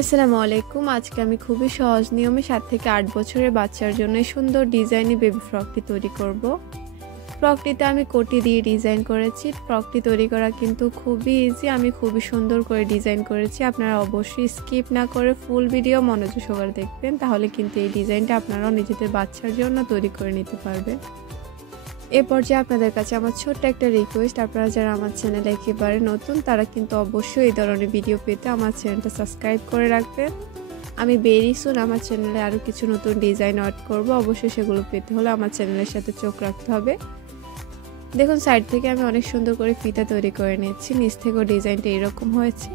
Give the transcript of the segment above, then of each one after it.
আসসালামু আলাইকুম। আজকে আমি খুবই সহজ নিয়মে 7 থেকে 8 বছরের বাচ্চার জন্য সুন্দর ডিজাইনি বেবি ফ্রকটি তৈরি করব। ফ্রকটিতে আমি কোটি দিয়ে ডিজাইন করেছি। ফ্রকটি তৈরি করা কিন্তু খুবই ইজি, আমি খুবই সুন্দর করে ডিজাইন করেছি। আপনারা অবশ্যই স্কিপ না করে ফুল ভিডিও মনোযোগ সহকারে দেখবেন, তাহলে কিন্তু এই ডিজাইনটা আপনারাও নিজেদের বাচ্চার জন্য তৈরি করে নিতে পারবেন। এ পর্যায়ে আপনাদের কাছে আমার ছোট্ট একটা রিকোয়েস্ট, আপনারা যারা আমার চ্যানেলে একেবারে নতুন তারা কিন্তু অবশ্যই এই ধরনের ভিডিও পেতে আমার চ্যানেলটা সাবস্ক্রাইব করে রাখবেন। আমি ভেরি সুন আমার চ্যানেলে আরও কিছু নতুন ডিজাইন অ্যাড করব, অবশ্যই সেগুলো পেতে হলে আমার চ্যানেলের সাথে চোখ রাখতে হবে। দেখুন সাইড থেকে আমি অনেক সুন্দর করে ফিতা তৈরি করে নিয়েছি, নিচ থেকেও ডিজাইনটা এরকম হয়েছে।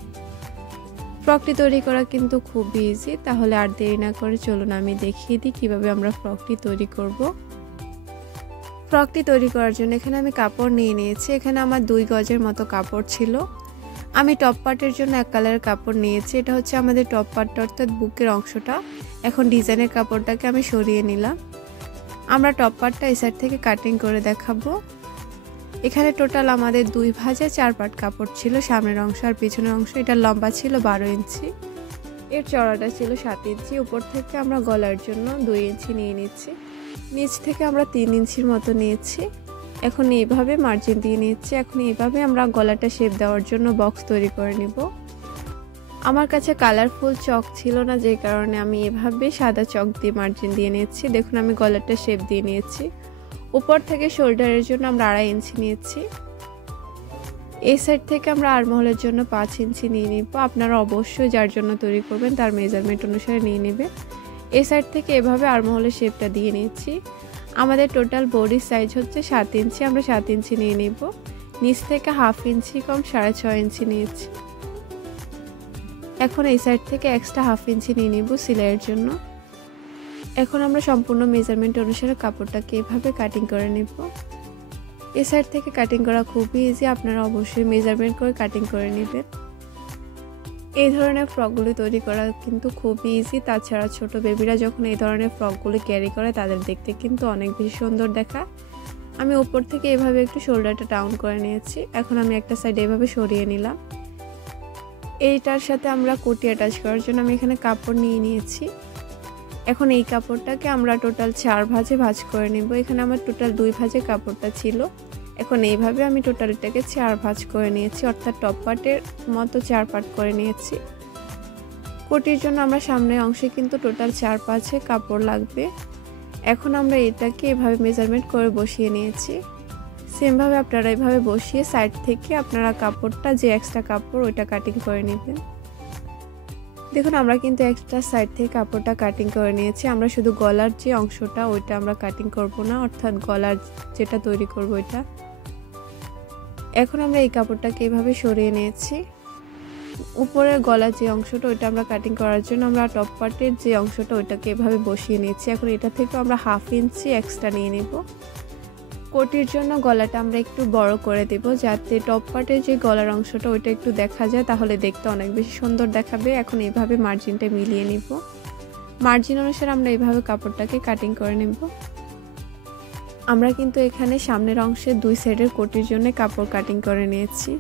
ফ্রকটি তৈরি করা কিন্তু খুবই ইজি, তাহলে আর দেরি না করে চলুন আমি দেখিয়ে দিই কীভাবে আমরা ফ্রকটি তৈরি করব। ফ্রকটি তৈরি করার জন্য এখানে আমি কাপড় নিয়ে নিয়েছি। এখানে আমার 2 গজের মতো কাপড় ছিল। আমি টপ পার্টের জন্য এক কালারের কাপড় নিয়েছি, এটা হচ্ছে আমাদের টপ পার্টটা অর্থাৎ বুকের অংশটা। এখন ডিজাইনের কাপড়টাকে আমি সরিয়ে নিলাম। আমরা টপ পার্টটা এই সাইড থেকে কাটিং করে দেখাবো। এখানে টোটাল আমাদের 2 ভাঁজে 4 পার্ট কাপড় ছিল, সামনের অংশ আর পিছনের অংশ। এটা লম্বা ছিল 12 ইঞ্চি, এর চড়াটা ছিল 7 ইঞ্চি। উপর থেকে আমরা গলার জন্য 2 ইঞ্চি নিয়ে নিচ্ছি, নিচ থেকে আমরা 3 ইঞ্চির মতো নিয়েছি। এখন এইভাবে মার্জিন দিয়ে নিচ্ছি। এখন এইভাবে আমরা গলাটা শেপ দেওয়ার জন্য বক্স তৈরি করে নিব। আমার কাছে কালারফুল চক ছিল না, যে কারণে আমি এভাবে সাদা চক দিয়ে মার্জিন দিয়ে নিয়েছি। দেখুন আমি গলাটা শেপ দিয়ে নিয়েছি। উপর থেকে শোল্ডারের জন্য আমরা 2.5 ইঞ্চি নিয়েছি। এই সাইড থেকে আমরা আর্মহোলের জন্য 5 ইঞ্চি নিয়ে নিব। আপনারা অবশ্যই যার জন্য তৈরি করবেন তার মেজারমেন্ট অনুসারে নিয়ে নেবেন। এই সাইড থেকে এভাবে আর্মহোলের শেপটা দিয়ে নিয়েছি। আমাদের টোটাল বডির সাইজ হচ্ছে 7 ইঞ্চি, আমরা 7 ইঞ্চি নিয়ে নেব। নিচ থেকে 1/2 ইঞ্চি কম 6.5 ইঞ্চি নিয়েছি। এখন এই সাইড থেকে এক্সট্রা 1/2 ইঞ্চি নিয়ে নেব সেলাইয়ের জন্য। এখন আমরা সম্পূর্ণ মেজারমেন্ট অনুসারে কাপড়টাকে এভাবে কাটিং করে নেব। এই সাইড থেকে কাটিং করা খুবই ইজি, আপনারা অবশ্যই মেজারমেন্ট করে কাটিং করে নেবেন। এই ধরনের ফ্রকগুলি তৈরি করা কিন্তু খুবই ইজি। তাছাড়া ছোট বেবিরা যখন এই ধরনের ফ্রকগুলি ক্যারি করে তাদের দেখতে কিন্তু অনেক বেশি সুন্দর দেখায়। আমি উপর থেকে এভাবে একটু শোল্ডারটা ডাউন করে নিয়েছি। এখন আমি একটা সাইড এভাবে সরিয়ে নিলাম। এইটার সাথে আমরা কোটি অ্যাটাচ করার জন্য আমি এখানে কাপড় নিয়ে নিয়েছি। এখন এই কাপড়টাকে আমরা টোটাল 4 ভাঁজে ভাঁজ করে নেব। এখানে আমার টোটাল 2 ভাঁজে কাপড়টা ছিল। এখন এইভাবে আমি টোটালটাকে 4 ভাঁজ করে নিয়েছি, অর্থাৎ টপ পার্টের মতো 4 পার্ট করে নিয়েছি। কোটির জন্য আমরা সামনের অংশে কিন্তু টোটাল 4 ভাঁজে কাপড় লাগবে। এখন আমরা এটাকে এভাবে মেজারমেন্ট করে বসিয়ে নিয়েছি। সেমভাবে আপনারা এভাবে বসিয়ে সাইড থেকে আপনারা কাপড়টা যে এক্সট্রা কাপড় ওইটা কাটিং করে নেবেন। দেখুন আমরা কিন্তু এক্সট্রা সাইড থেকে কাপড়টা কাটিং করে নিয়েছি। আমরা শুধু গলার যে অংশটা ওইটা আমরা কাটিং করব না, অর্থাৎ গলার যেটা তৈরি করব ওইটা। এখন আমরা এই কাপড়টাকে এভাবে সরিয়ে নিয়েছি। উপরের গলার যে অংশটা ওইটা আমরা কাটিং করার জন্য আমরা টপ পার্টের যে অংশটা ওইটাকে এভাবে বসিয়ে নিয়েছি। এখন এটা থেকে আমরা 1/2 ইঞ্চি এক্সট্রা নিয়ে নেব। কোটির জন্য গলাটা আমরা একটু বড় করে দেব, যাতে টপ পার্টের যে গলার অংশটা ওইটা একটু দেখা যায়, তাহলে দেখতে অনেক বেশি সুন্দর দেখাবে। এখন এইভাবে মার্জিনটা মিলিয়ে নিব। মার্জিন অনুসারে আমরা এইভাবে কাপড়টাকে কাটিং করে নেব। আমরা কিন্তু এখানে সামনের অংশে 2 সাইডের কোটির জন্য কাপড় কাটিং করে নিয়েছি।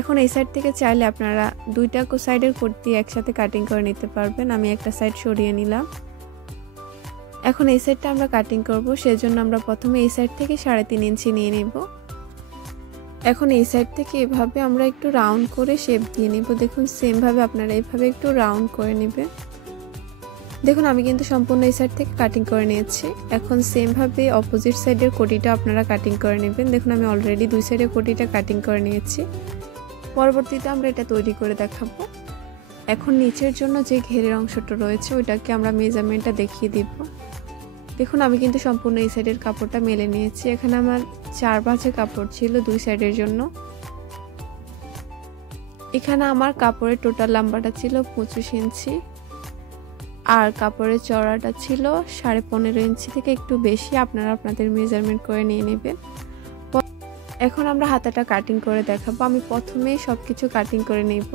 এখন এই সাইড থেকে চাইলে আপনারা 2টা সাইডের কোট দিয়ে একসাথে কাটিং করে নিতে পারবেন। আমি একটা সাইড সরিয়ে নিলাম। এখন এই সাইডটা আমরা কাটিং করব, সেজন্য আমরা প্রথমে এই সাইড থেকে 3.5 ইঞ্চি নিয়ে নেব। এখন এই সাইড থেকে এভাবে আমরা একটু রাউন্ড করে শেপ দিয়ে নেব। দেখুন সেমভাবে আপনারা এভাবে একটু রাউন্ড করে নেবেন। দেখুন আমি কিন্তু সম্পূর্ণ এই সাইড থেকে কাটিং করে নিয়েছি। এখন সেমভাবে অপোজিট সাইডের কোটিটা আপনারা কাটিং করে নেবেন। দেখুন আমি অলরেডি 2 সাইডের কোটিটা কাটিং করে নিয়েছি। পরবর্তীতে আমরা এটা তৈরি করে দেখাবো। এখন নিচের জন্য যে ঘেরের অংশটা রয়েছে ওইটাকে আমরা মেজারমেন্টটা দেখিয়ে দিব। দেখুন আমি কিন্তু সম্পূর্ণ এই সাইডের কাপড়টা মেলে নিয়েছি। এখানে আমার 4 ভাঁজে কাপড় ছিল 2 সাইডের জন্য। এখানে আমার কাপড়ের টোটাল লম্বাটা ছিল 25 ইঞ্চি আর কাপড়ের চওড়াটা ছিল 15.5 ইঞ্চি থেকে একটু বেশি। আপনারা আপনাদের মেজারমেন্ট করে নিয়ে নেবেন। এখন আমরা হাতাটা কাটিং করে দেখাবো। আমি প্রথমে সবকিছু কাটিং করে নেব।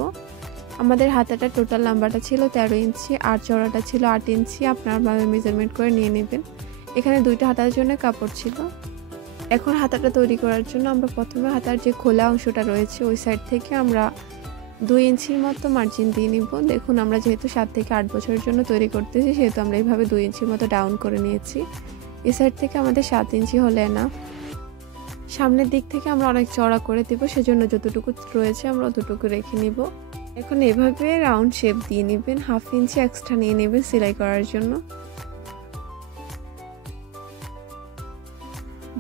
আমাদের হাতাটা টোটাল লম্বাটা ছিল 13 ইঞ্চি আর চওড়াটা ছিল 8 ইঞ্চি। আপনারা মেজারমেন্ট করে নিয়ে নেবেন। এখানে 2টা হাতার জন্য কাপড় ছিল। এখন হাতাটা তৈরি করার জন্য আমরা প্রথমে হাতার যে খোলা অংশটা রয়েছে ওই সাইড থেকে আমরা 2 ইঞ্চির মতো মার্জিন দিয়ে নিব। দেখুন আমরা যেহেতু 7 থেকে 8 বছরের জন্য তৈরি করতেছি, সেহেতু আমরা এইভাবে 2 ইঞ্চির মতো ডাউন করে নিয়েছি। এই সাইড থেকে আমাদের 7 ইঞ্চি হলে না, সামনের দিক থেকে আমরা অনেক চড়া করে দেব, সেজন্য যতটুকু রয়েছে আমরা অতটুকু রেখে নিব। এখন এভাবে রাউন্ড শেপ দিয়ে নেবেন, 1/2 ইঞ্চি এক্সট্রা নিয়ে নেবেন সেলাই করার জন্য।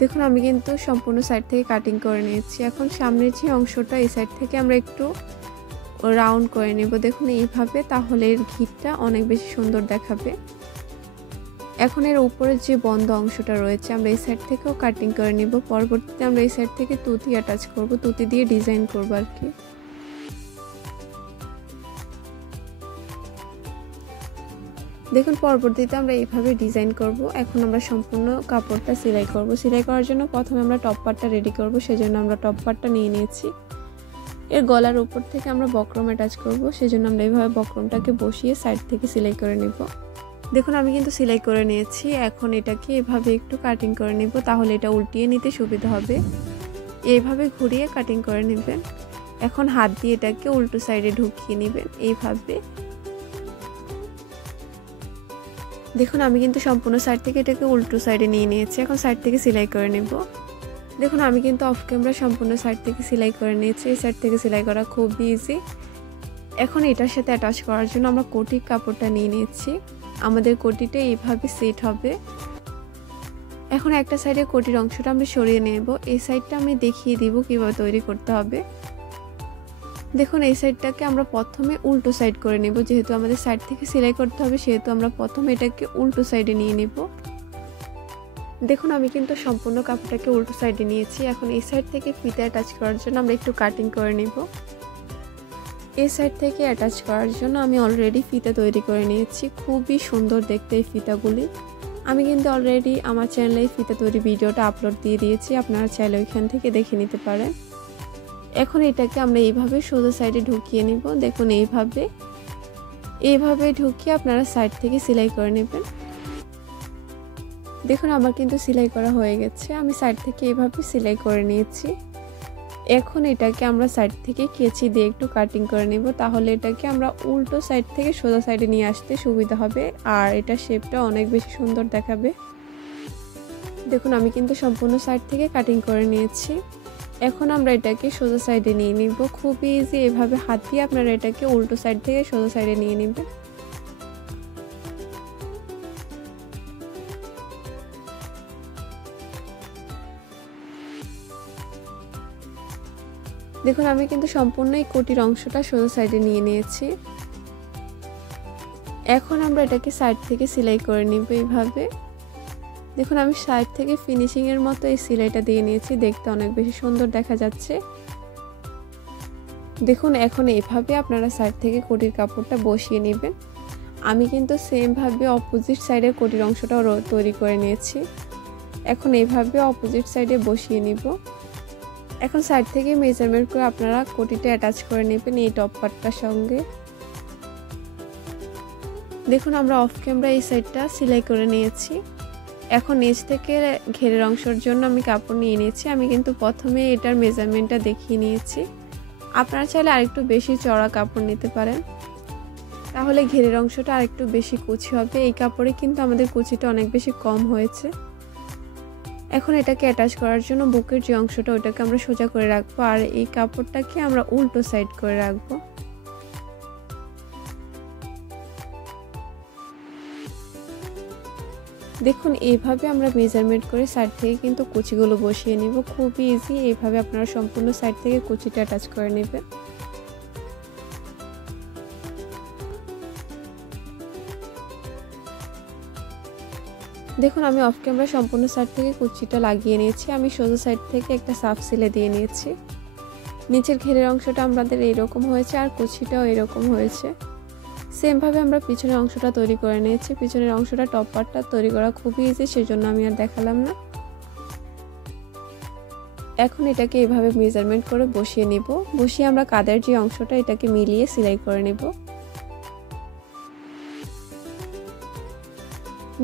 দেখুন আমি কিন্তু সম্পূর্ণ সাইড থেকে কাটিং করে নিয়েছি। এখন সামনের যে অংশটা, এই সাইড থেকে আমরা একটু রাউন্ড করে নেব। দেখুন এইভাবে, তাহলে এর ঘিরটা অনেক বেশি সুন্দর দেখাবে। এখন এর উপরের যে বন্ধ অংশটা রয়েছে আমরা এই সাইড থেকেও কাটিং করে নিব। পরবর্তীতে আমরা এই সাইড থেকে তুতি অ্যাটাচ করব, তুতি দিয়ে ডিজাইন করব আর কি। দেখুন পরবর্তীতে আমরা এইভাবে ডিজাইন করব। এখন আমরা সম্পূর্ণ কাপড়টা সেলাই করব। সেলাই করার জন্য প্রথমে আমরা টপ পার্টটা রেডি করব, সেজন্য আমরা টপ পার্টটা নিয়ে নিয়েছি। এর গলার উপর থেকে আমরা বক্রম অ্যাটাচ করব, সেজন্য আমরা এইভাবে বক্রমটাকে বসিয়ে সাইড থেকে সেলাই করে নেব। দেখুন আমি কিন্তু সেলাই করে নিয়েছি। এখন এটাকে এভাবে একটু কাটিং করে নেব, তাহলে এটা উল্টিয়ে নিতে সুবিধা হবে। এইভাবে ঘুরিয়ে কাটিং করে নেবেন। এখন হাত দিয়ে এটাকে উল্টো সাইডে ঢুকিয়ে নেবেন এইভাবে। দেখুন আমি কিন্তু সম্পূর্ণ সাইড থেকে এটাকে উল্টো সাইডে নিয়ে নিয়েছি। এখন সাইড থেকে সেলাই করে নেব। দেখুন আমি কিন্তু অফ ক্যামেরা সম্পূর্ণ সাইড থেকে সেলাই করে নিয়েছি। এই সাইড থেকে সেলাই করা খুব ইজি। এখন এটার সাথে অ্যাটাচ করার জন্য আমরা কোটির কাপড়টা নিয়ে নিয়েছি। আমাদের কোটিটা এইভাবে সেট হবে। এখন একটা সাইডে কোটির অংশটা আমরা সরিয়ে নেব। এই সাইডটা আমি দেখিয়ে দিব কিভাবে তৈরি করতে হবে। দেখুন এই সাইডটাকে আমরা প্রথমে উল্টো সাইড করে নেব, যেহেতু আমাদের সাইড থেকে সেলাই করতে হবে সেহেতু আমরা প্রথমে এটাকে উল্টো সাইডে নিয়ে নেব। দেখুন আমি কিন্তু সম্পূর্ণ কাপড়টাকে উল্টো সাইডে নিয়েছি। এখন এই সাইড থেকে ফিতা অ্যাটাচ করার জন্য আমরা একটু কাটিং করে নেব। এই সাইড থেকে অ্যাটাচ করার জন্য আমি অলরেডি ফিতা তৈরি করে নিয়েছি। খুবই সুন্দর দেখতে এই ফিতাগুলি। আমি কিন্তু অলরেডি আমার চ্যানেলে ফিতা তৈরি ভিডিওটা আপলোড দিয়ে দিয়েছি, আপনারা চাইলে ওইখান থেকে দেখে নিতে পারেন। এখন এটাকে আমরা এইভাবে সোজা সাইডে ঢুকিয়ে নিব। দেখুন এইভাবে ঢুকিয়ে আপনারা সাইড থেকে সেলাই করে নেবেন। দেখুন আমার কিন্তু সেলাই করা হয়ে গেছে। আমি সাইড থেকে এইভাবে সেলাই করে নিয়েছি। এখন এটাকে আমরা সাইড থেকে কেচি দিয়ে একটু কাটিং করে নেব, তাহলে এটাকে আমরা উল্টো সাইড থেকে সোজা সাইডে নিয়ে আসতে সুবিধা হবে, আর এটা শেপটা অনেক বেশি সুন্দর দেখাবে। দেখুন আমি কিন্তু সম্পূর্ণ সাইড থেকে কাটিং করে নিয়েছি। এখন আমরা এটাকে সোজা সাইডে নিয়ে নিব। খুবই ইজি, এভাবে হাত দিয়ে আপনারা এটাকে উল্টো সাইড থেকে সোজা সাইডে নিয়ে নেবেন। দেখুন আমি কিন্তু সম্পূর্ণ এই কোটির অংশটা সোজা সাইডে নিয়ে নিয়েছি। এখন আমরা এটাকে সাইড থেকে সেলাই করে নিব এইভাবে। দেখুন আমি সাইড থেকে ফিনিশিং এর মতো এই সেলাইটা দিয়ে নিয়েছি, দেখতে অনেক বেশি সুন্দর দেখা যাচ্ছে। দেখুন এখন এইভাবে আপনারা সাইড থেকে কোটির কাপড়টা বসিয়ে নেবেন। আমি কিন্তু সেম ভাবে অপোজিট সাইডের কোটির অংশটাও তৈরি করে নিয়েছি। এখন এইভাবে অপোজিট সাইডে বসিয়ে নিব। এখন সাইড থেকে মেজারমেন্ট করে আপনারা কোটিটা অ্যাটাচ করে নেবেন এই টপ পার্টটার সঙ্গে। দেখুন আমরা অফ ক্যামেরা এই সাইডটা সেলাই করে নিয়েছি। এখন নিচ থেকে ঘেরের অংশের জন্য আমি কাপড় নিয়ে নিয়েছি। আমি কিন্তু প্রথমে এটার মেজারমেন্টটা দেখিয়ে নিয়েছি। আপনারা চাইলে আরেকটু বেশি চড়া কাপড় নিতে পারেন, তাহলে ঘেরের অংশটা আরেকটু বেশি কুচি হবে। এই কাপড়ে কিন্তু আমাদের কুচিটা অনেক বেশি কম হয়েছে। এখন এটাকে অ্যাটাচ করার জন্য বুকের যে অংশটা ওটাকে আমরা সোজা করে রাখবো, আর এই কাপড়টাকে আমরা উল্টো সাইড করে রাখবো। দেখুন এইভাবে আমরা মেজারমেন্ট করে সাইড থেকে কিন্তু কুচিগুলো বসিয়ে নিব। খুবই ইজি, এইভাবে আপনারা সম্পূর্ণ সাইড থেকে কুচিটা অ্যাটাচ করে নেবেন। দেখুন আমি অফ ক্যামেরা সম্পূর্ণ সাইড থেকে কুচিটা লাগিয়ে নিয়েছি। আমি সোজা সাইড থেকে একটা সাফ সিলে দিয়ে নিয়েছি। নিচের ঘেরের অংশটা আমাদের এইরকম হয়েছে, আর কুচিটাও এরকম হয়েছে। সেম ভাবে আমরা পিছনের অংশটা তৈরি করে নিয়েছি। পিছনের অংশটা টপ পার্টটা তৈরি করা খুবই ইজি, সেজন্য আমি আর দেখালাম না। এখন এটাকে এইভাবে মেজারমেন্ট করে বসিয়ে নিব। বসিয়ে আমরা কাঁধের যে অংশটা এটাকে মিলিয়ে সেলাই করে নেব।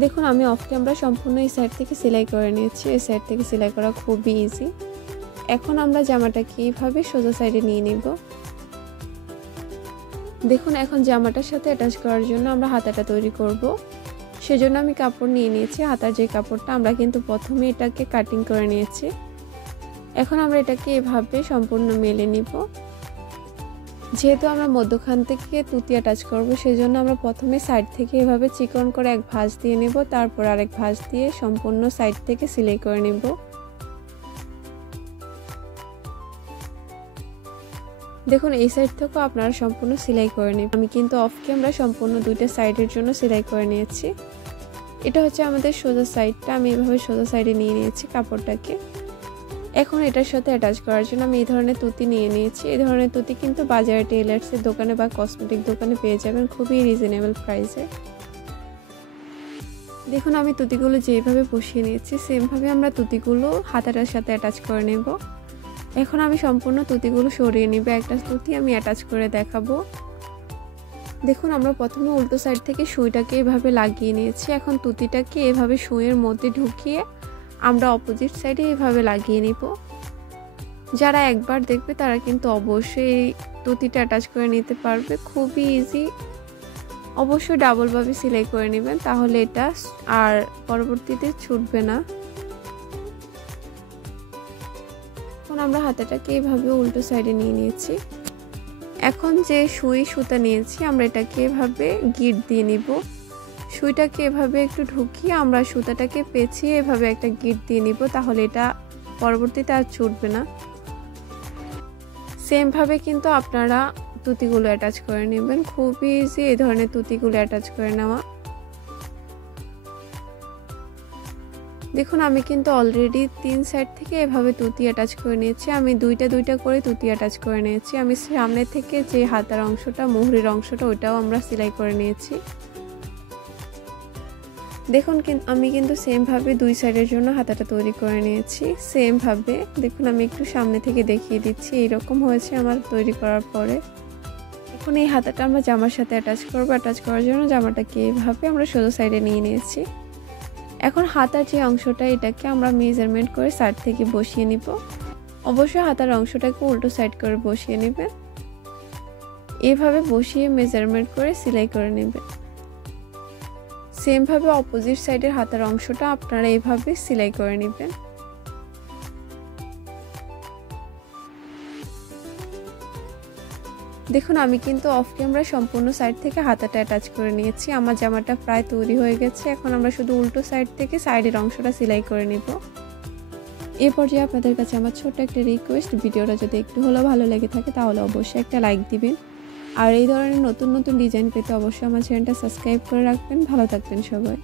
দেখুন আমি অফ ক্যামেরা সম্পূর্ণ এই সাইড থেকে সেলাই করে নিয়েছি। এই সাইড থেকে সেলাই করা খুবই ইজি। এখন আমরা জামাটাকে এইভাবে সোজা সাইডে নিয়ে নেব। দেখুন এখন জামাটার সাথে অ্যাটাচ করার জন্য আমরা হাতাটা তৈরি করব। সেজন্য আমি কাপড় নিয়ে নিয়েছি। হাতার যে কাপড়টা আমরা কিন্তু প্রথমে এটাকে কাটিং করে নিয়েছি। এখন আমরা এটাকে এভাবে সম্পূর্ণ মেলে নিব। যেহেতু আমরা মধ্যখান থেকে তুতি অ্যাটাচ করব, সেজন্য আমরা প্রথমে সাইড থেকে এভাবে চিকন করে এক ভাঁজ দিয়ে নেব, তারপর আরেক ভাঁজ দিয়ে সম্পূর্ণ সাইড থেকে সেলাই করে নেব। দেখুন এই সাইড থেকেও আপনারা সম্পূর্ণ সেলাই করে নেবেন। আমি কিন্তু অফ ক্যামেরা সম্পূর্ণ দুইটা সাইডের জন্য সেলাই করে নিয়েছি। এটা হচ্ছে আমাদের সোজা সাইডটা। আমি এভাবে সোজা সাইডে নিয়ে নিয়েছি কাপড়টাকে। এখন এটার সাথে অ্যাটাচ করার জন্য আমি এই ধরনের তুতি নিয়ে নিয়েছি। এই ধরনের তুতি কিন্তু বাজারে টেইলার্সের দোকানে বা কসমেটিক দোকানে পেয়ে যাবেন খুবই রিজনেবল প্রাইসে। দেখুন আমি তুতিগুলো যেভাবে বসিয়ে নিয়েছি সেমভাবে আমরা তুতিগুলো হাতাটার সাথে অ্যাটাচ করে নেব। এখন আমি সম্পূর্ণ তুতিগুলো সরিয়ে নিব। একটা তুতি আমি অ্যাটাচ করে দেখাবো। দেখুন আমরা প্রথমে উল্টো সাইড থেকে সুইটাকে এভাবে লাগিয়ে নিয়েছি। এখন তুতিটাকে এভাবে সুইয়ের মধ্যে ঢুকিয়ে আমরা অপোজিট সাইডে এভাবে লাগিয়ে নিব। যারা একবার দেখবে তারা কিন্তু অবশ্যই তুতিটা অ্যাটাচ করে নিতে পারবে, খুবই ইজি। অবশ্যই ডাবলভাবে সেলাই করে নেবেন, তাহলে এটা আর পরবর্তীতে ছুটবে না। এখন আমরা হাতাটাকে এভাবে উল্টো সাইডে নিয়ে নিয়েছি। এখন যে সুই সুতা নিয়েছি আমরা এটাকে এভাবে গিট দিয়ে নিব। সুইটাকে এভাবে একটু ঢুকিয়ে আমরা সুতাটাকে পেঁচিয়ে এভাবে একটা গিট দিয়ে নিব, তাহলে এটা পরবর্তীতে আর ছুটবে না। সেমভাবে কিন্তু আপনারা তুতিগুলো অ্যাটাচ করে নেবেন, খুবই ইজি এই ধরনের তুতিগুলো অ্যাটাচ করে নেওয়া। দেখুন আমি কিন্তু অলরেডি 3 সাইড থেকে এভাবে তুতি অ্যাটাচ করে নিয়েছি। আমি দুইটা করে তুতি অ্যাটাচ করে নিয়েছি। আমি সামনে থেকে যে হাতার অংশটা, মুহুরির অংশটা, ওইটাও আমরা সেলাই করে নিয়েছি। দেখুন আমি কিন্তু সেমভাবে দুই সাইডের জন্য হাতাটা তৈরি করে নিয়েছি। সেমভাবে দেখুন আমি একটু সামনে থেকে দেখিয়ে দিচ্ছি, এইরকম হয়েছে আমার তৈরি করার পরে। এখন এই হাতাটা আমরা জামার সাথে অ্যাটাচ করবো। অ্যাটাচ করার জন্য জামাটাকে এইভাবে আমরা সোজা সাইডে নিয়ে নিয়েছি। এখন হাতার যে অংশটা এটাকে আমরা মেজারমেন্ট করে সাইড থেকে বসিয়ে নিব। অবশ্যই হাতার অংশটাকে উল্টো সাইড করে বসিয়ে নেবেন। এভাবে বসিয়ে মেজারমেন্ট করে সেলাই করে নেবেন। সেমভাবে অপোজিট সাইডের হাতার অংশটা আপনারা এভাবে সেলাই করে নেবেন। দেখুন আমি কিন্তু অফ ক্যামেরা সম্পূর্ণ সাইড থেকে হাতাটা অ্যাটাচ করে নিয়েছি। আমার জামাটা প্রায় তৈরি হয়ে গেছে। এখন আমরা শুধু উল্টো সাইড থেকে সাইডের অংশটা সেলাই করে নিব। এই পর্যায়ে আপনাদের কাছে আমার ছোট্ট একটা রিকোয়েস্ট, ভিডিওটা যদি একটু হলেও ভালো লেগে থাকে তাহলে অবশ্যই একটা লাইক দিবেন। আর এই ধরনের নতুন নতুন ডিজাইন পেতে অবশ্যই আমার চ্যানেলটা সাবস্ক্রাইব করে রাখবেন। ভালো থাকবেন সবাই।